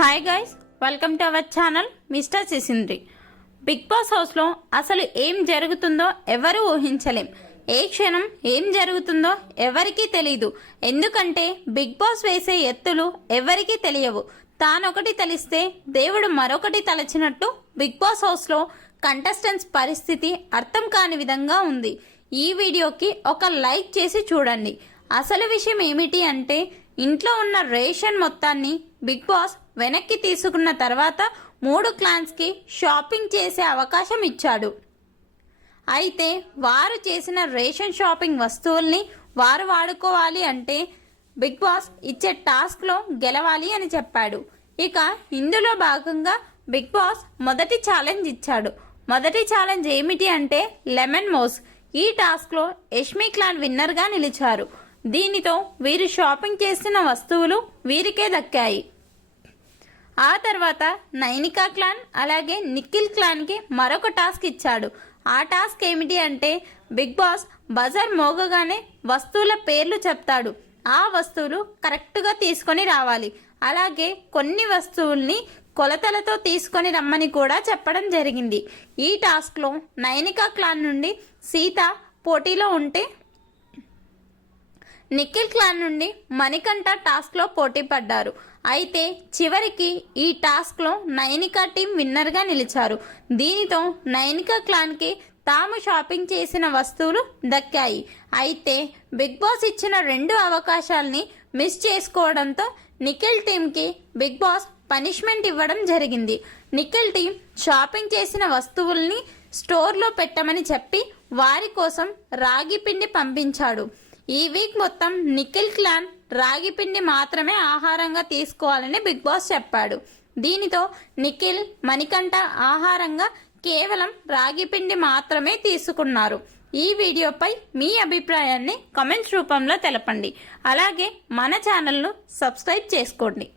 Hi guys, welcome to our channel mister Sisindri. Bigg Boss హౌస్లో అసలు ఏం జరుగుతుందో ఎవరు ఊహించలేం. ఏ క్షణం ఏం జరుగుతుందో ఎవరికీ తెలియదు. ఎందుకంటే బిగ్ బాస్ వేసే ఎత్తులు ఎవరికీ తెలియవు. తానొకటి తెలిస్తే దేవుడు మరొకటి తలచినట్టు బిగ్ బాస్ హౌస్లో కంటెస్టెంట్స్ పరిస్థితి అర్థం కాని విధంగా ఉంది. ఈ వీడియోకి ఒక లైక్ చేసి చూడండి. అసలు విషయం ఏమిటి అంటే, ఇంట్లో ఉన్న రేషన్ మొత్తాన్ని బిగ్ బాస్ వెనక్కి తీసుకున్న తర్వాత 3 క్లాన్స్కి షాపింగ్ చేసే అవకాశం ఇచ్చాడు. అయితే వారు చేసిన రేషన్ షాపింగ్ వస్తువుల్ని వారు వాడుకోవాలి అంటే బిగ్ బాస్ ఇచ్చే టాస్క్లో గెలవాలి అని చెప్పాడు. ఇక ఇందులో భాగంగా బిగ్ బాస్ మొదటి ఛాలెంజ్ ఇచ్చాడు. మొదటి ఛాలెంజ్ ఏమిటి అంటే లెమన్ మోస్. ఈ టాస్క్లో యష్మి క్లాన్ విన్నర్గా నిలిచారు. దీనితో వీరు షాపింగ్ చేసిన వస్తువులు వీరికే దక్కాయి. ఆ తర్వాత నైనికా క్లాన్ అలాగే నిఖిల్ క్లాన్కి మరొక టాస్క్ ఇచ్చాడు. ఆ టాస్క్ ఏమిటి అంటే, బిగ్ బాస్ బజర్ మోగగానే వస్తువుల పేర్లు చెప్తాడు. ఆ వస్తువులు కరెక్ట్గా తీసుకొని రావాలి. అలాగే కొన్ని వస్తువుల్ని కొలతలతో తీసుకొని రమ్మని కూడా చెప్పడం జరిగింది. ఈ టాస్క్లో నైనికా క్లాన్ నుండి సీత పోటీలో ఉంటే, నిఖిల్ క్లాన్ నుండి మణికంఠ టాస్క్లో పోటీ పడ్డారు. అయితే చివరికి ఈ టాస్క్లో నైనికా టీం విన్నర్గా నిలిచారు. దీనితో నైనికా క్లాన్కి తాము షాపింగ్ చేసిన వస్తువులు దక్కాయి. అయితే బిగ్ బాస్ ఇచ్చిన 2 అవకాశాలని మిస్ చేసుకోవడంతో నిఖిల్ టీంకి బిగ్ బాస్ పనిష్మెంట్ ఇవ్వడం జరిగింది. నిఖిల్ టీం షాపింగ్ చేసిన వస్తువుల్ని స్టోర్లో పెట్టమని చెప్పి వారి కోసం రాగి పిండి పంపించాడు. ఈ వీక్ మొత్తం నిఖిల్ క్లాన్ రాగి పిండి మాత్రమే ఆహారంగా తీసుకోవాలని బిగ్ బాస్ చెప్పాడు. దీనితో నిఖిల్, మణికంఠ ఆహారంగా కేవలం రాగి పిండి మాత్రమే తీసుకున్నారు. ఈ వీడియోపై మీ అభిప్రాయాన్ని కామెంట్స్ రూపంలో తెలపండి. అలాగే మన ఛానల్ను సబ్స్క్రైబ్ చేసుకోండి.